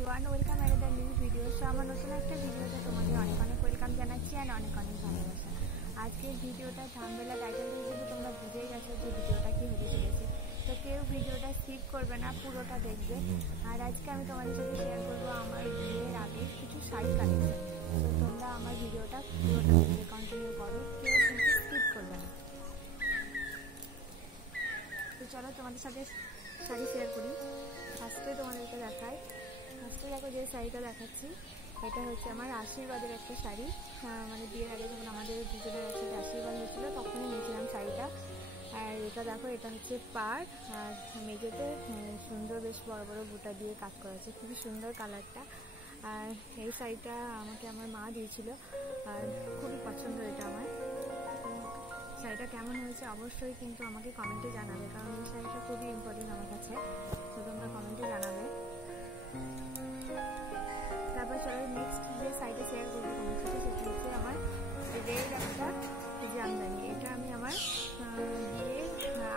Everyone, welcome at the new video. So আমার নতুন একটা ভিডিওতে তোমাদের অনেক অনেক ওয়েলকাম জানাচ্ছি অ্যান্ড অনেক অনেক ভালোবাসা। আজকের ভিডিওটা থাম্বনেল টাইটেল দিয়ে কিন্তু তোমরা বুঝেই গেছো যে ভিডিওটা কি হতে চলেছে। তো কেউ ভিডিওটা স্কিপ করবে না, পুরোটা দেখবে। আর আজকে আমি তোমাদের সাথে শেয়ার করবো আমার বিয়ের আগে কিছু শাড়ি কালেকশন। তো তোমরা আমার ভিডিওটা পুরোটা দেখবে, কন্টিনিউ করো, কেউ কিন্তু স্কিপ করবে না। তো চলো তোমাদের সাথে শাড়ি শেয়ার করি। ফার্স্টে তোমাদেরকে দেখাই। ফার্স্টে দেখো যে শাড়িটা দেখাচ্ছি, এটা হচ্ছে আমার আশীর্বাদের একটা শাড়ি। মানে বিয়ের আগে যখন আমাদের দুজনের একসাথে আশীর্বাদ হয়েছিল তখনই নিয়েছিলাম শাড়িটা। আর এটা দেখো, এটা হচ্ছে পাড় আর মেঝেতে সুন্দর বেশ বড় বড় বুটা দিয়ে কাজ করা আছে, খুবই সুন্দর কালারটা। আর এই শাড়িটা আমাকে আমার মা দিয়েছিল আর খুবই পছন্দ এটা আমার। শাড়িটা কেমন হয়েছে অবশ্যই কিন্তু আমাকে কমেন্টে জানাবে, কারণ এই শাড়িটা খুবই ইম্পর্টেন্ট আমার কাছে। তো তোমরা কমেন্টে জানাবে। তারপর চলো নেক্সট যে শাড়িটা শেয়ার করবো তোমার সাথে, সেটা হচ্ছে আমার রেড একটা জামদানি। এটা আমি আমার বিয়ের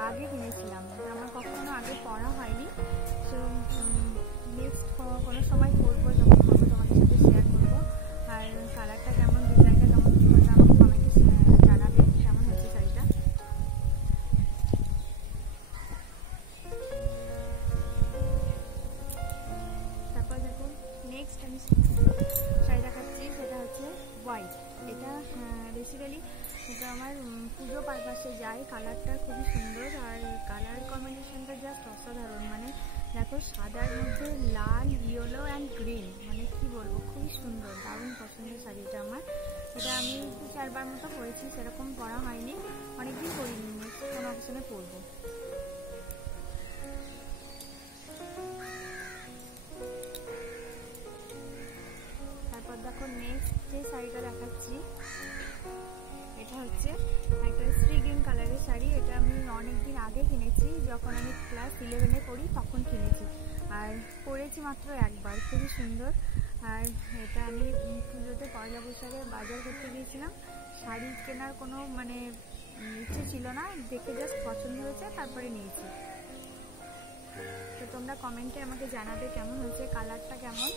আগে কিনেছিলাম, আমার কখনো আগে পরা হয়নি। তো নেক্সট কোনো সময় পরবো, যখন পরবো তোমাদের সাথে শেয়ার করবো। আর কালারটা কেমন, ডিজাইনটা কেমন, তোমরা আমাকে কমেন্টে জানাবে কেমন হচ্ছে শাড়িটা। তারপর দেখুন নেক্সট আমি শাড়ি দেখাচ্ছি, সেটা হচ্ছে হোয়াইট। এটা বেসিক্যালি এটা আমার পুজো পারপাসে যায়। কালারটা খুবই সুন্দর আর কালার কম্বিনেশনটা জাস্ট অসাধারণ। মানে দেখো, সাদার মধ্যে লাল, ইয়েলো অ্যান্ড গ্রিন, মানে কি বলবো, খুবই সুন্দর, দারুণ পছন্দের শাড়িটা আমার। এটা আমি 2-4 বার মতো পরেছি, সেরকম পরা হয়নি, অনেকদিন পরিনি, নেক্সট কোনো অপশনে পরবো। তারপর দেখো নেক্সট যে শাড়িটা দেখাচ্ছি, এটা হচ্ছে একটা স্ট্রি গ্রিন কালারের শাড়ি। এটা আমি অনেকদিন আগে কিনেছি, যখন আমি ক্লাস 11-এ পড়ি তখন কিনেছি, আর পরেছি মাত্র একবার, খুবই সুন্দর। আর এটা আমি পুজোতে পয়লা বৈশাখে বাজার করতে গিয়েছিলাম। শাড়ি কেনার কোনো মানে ইচ্ছে ছিল না, দেখে জাস্ট পছন্দ হয়েছে তারপরে নিয়েছি। তো তোমরা কমেন্টে আমাকে জানাবে কেমন হয়েছে, কালারটা কেমন।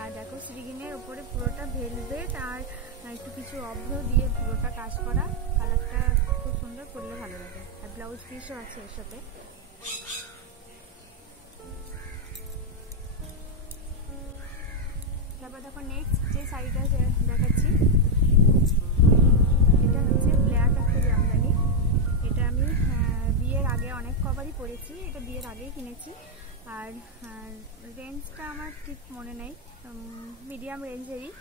আর দেখো শ্রীগিনের উপরে পুরোটা ভেলভেট আর একটু কিছু অভ্র দিয়ে পুরোটা কাজ করা, কালারটা খুব সুন্দর, করলে ভালো লাগে। আর ব্লাউজ পিসও আছে এর সাথে। তারপর দেখো নেক্সট যে শাড়িটা দেখাচ্ছি, এটা হচ্ছে ব্ল্যাক একটা জামদানি। এটা আমি বিয়ের আগে অনেক কবারই পরেছি, এটা বিয়ের আগেই কিনেছি। আর রেঞ্জটা আমার ঠিক মনে নেই, মিডিয়াম রেঞ্জেরই।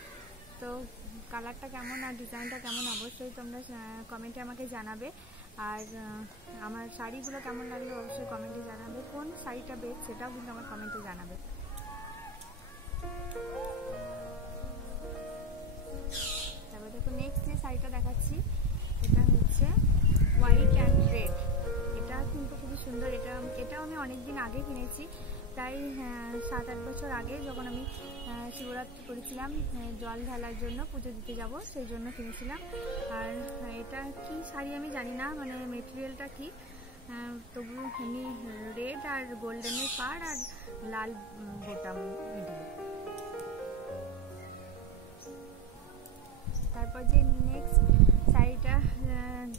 তো কালারটা কেমন আর ডিজাইনটা কেমন অবশ্যই তোমরা কমেন্টে আমাকে জানাবে। আর আমার শাড়িগুলো কেমন লাগলো অবশ্যই কমেন্টে জানাবে, কোন শাড়িটা বেস্ট সেটাও কিন্তু আমার কমেন্টে জানাবে। তারপর দেখো নেক্সট যে শাড়িটা দেখাচ্ছি, এটা হচ্ছে হোয়াইট অ্যান্ড রেড। এটা কিন্তু খুবই সুন্দর। এটাও আমি অনেকদিন আগে কিনেছি, প্রায় 7-8 বছর আগে, যখন আমি শিবরাত্রি করেছিলাম, জল ঢালার জন্য, পুজো দিতে যাব সেই জন্য কিনেছিলাম। আর এটা কি শাড়ি আমি জানি না, মানে মেটেরিয়ালটা কি, তবু এমনি রেড আর গোল্ডেনের পাড় আর লাল বোতাম মিডিয়ে। তারপর যে নেক্সট শাড়িটা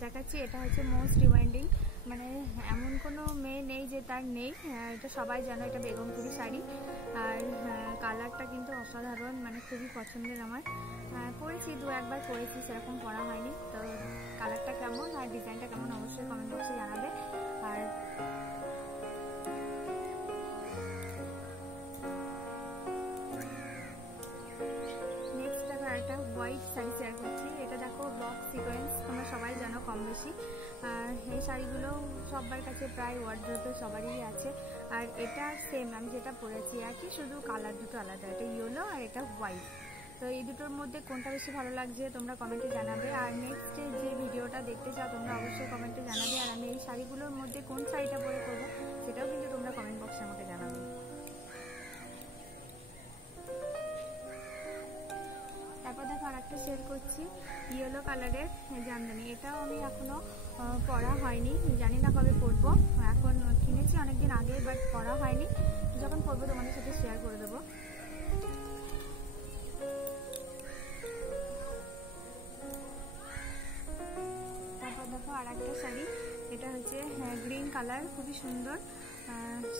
দেখাচ্ছি, এটা হচ্ছে মোস্ট ডিমান্ডিং, মানে এমন কোনো মেয়ে নেই যে তার নেই, এটা সবাই জানো, এটা বেগমপুরি শাড়ি। আর কালারটা কিন্তু অসাধারণ, মানে খুবই পছন্দের আমার। পরেছি 2-1 বার পরেছি, সেরকম পরা হয়নি। তো কালারটা কেমন আর ডিজাইনটা কেমন অবশ্যই কমেন্ট বক্সে জানাবে। আর নেক্সট দেখো একটা হোয়াইট শাড়ি শেয়ার করছি। এটা দেখো বক্স সিকোয়েন্স, তোমরা সবাই জানো কম বেশি। আর এই শাড়িগুলো সবার কাছে প্রায় ওয়ার্ড্রোবে সবারই আছে। আর এটা সেম আমি যেটা পরেছি একই, শুধু কালার দুটো আলাদা, এটা ইয়েলো আর এটা হোয়াইট। তো এই দুটোর মধ্যে কোনটা বেশি ভালো লাগছে তোমরা কমেন্টে জানাবে। আর নেক্সট যে ভিডিওটা দেখতে চাও তোমরা অবশ্যই কমেন্টে জানাবে। আর আমি এই শাড়িগুলোর মধ্যে কোন শাড়িটা পরে করবো সেটাও কিন্তু তোমরা কমেন্ট বক্সে আমাকে জানাবে। তারপর দেখো আর একটা শেয়ার করছি, ইয়েলো কালারের জামদানি। এটাও আমি এখনো পরা হয়নি, জানি না কবে পরবো। এখন কিনেছি অনেকদিন আগে, বাট পরা হয়নি, যখন পরবো তোমাদের সাথে শেয়ার করে দেবো। কালার, খুবই সুন্দর।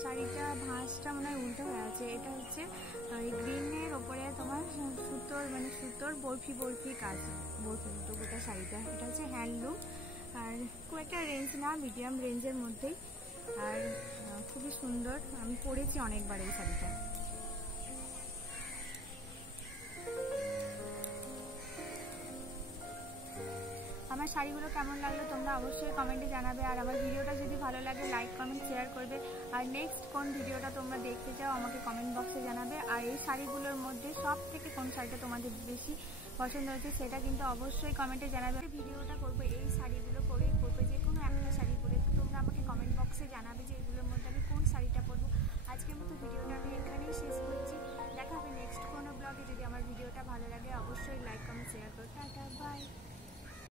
শাড়িটা ভাঁজটা মনে হয় উল্টো হয়ে আছে। এটা হচ্ছে গ্রিনের ওপরে তোমার সুতোর মানে সুতোর বরফি বরফি কাজ, বরফি সুতো গোটা শাড়িটা। এটা হচ্ছে হ্যান্ডলুম, আর খুব একটা রেঞ্জ না, মিডিয়াম রেঞ্জের মধ্যেই, আর খুবই সুন্দর। আমি পরেছি অনেকবার এই শাড়িটা। আমার শাড়িগুলো কেমন লাগলো তোমরা অবশ্যই কমেন্টে জানাবে, আর আমার ভিডিওটা যদি ভালো লাগে লাইক কমেন্ট শেয়ার করবে। আর নেক্সট কোন ভিডিওটা তোমরা দেখতে চাও আমাকে কমেন্ট বক্সে জানাবে। আর এই শাড়িগুলোর মধ্যে সব থেকে কোন শাড়িটা তোমাদের বেশি পছন্দ হয়েছে সেটা কিন্তু অবশ্যই কমেন্টে জানাবে। ভিডিওটা করবো এই শাড়িগুলো পরে, করবো যে কোনো একটা শাড়ি পরে, তো তোমরা আমাকে কমেন্ট বক্সে জানাবে যে এগুলোর মধ্যে আমি কোন শাড়িটা পরবো। আজকের মতো ভিডিওটা আমি এখানেই শেষ করছি। দেখা হবে নেক্সট কোনো ব্লগে। যদি আমার ভিডিওটা ভালো লাগে অবশ্যই লাইক কমেন্ট শেয়ার করো।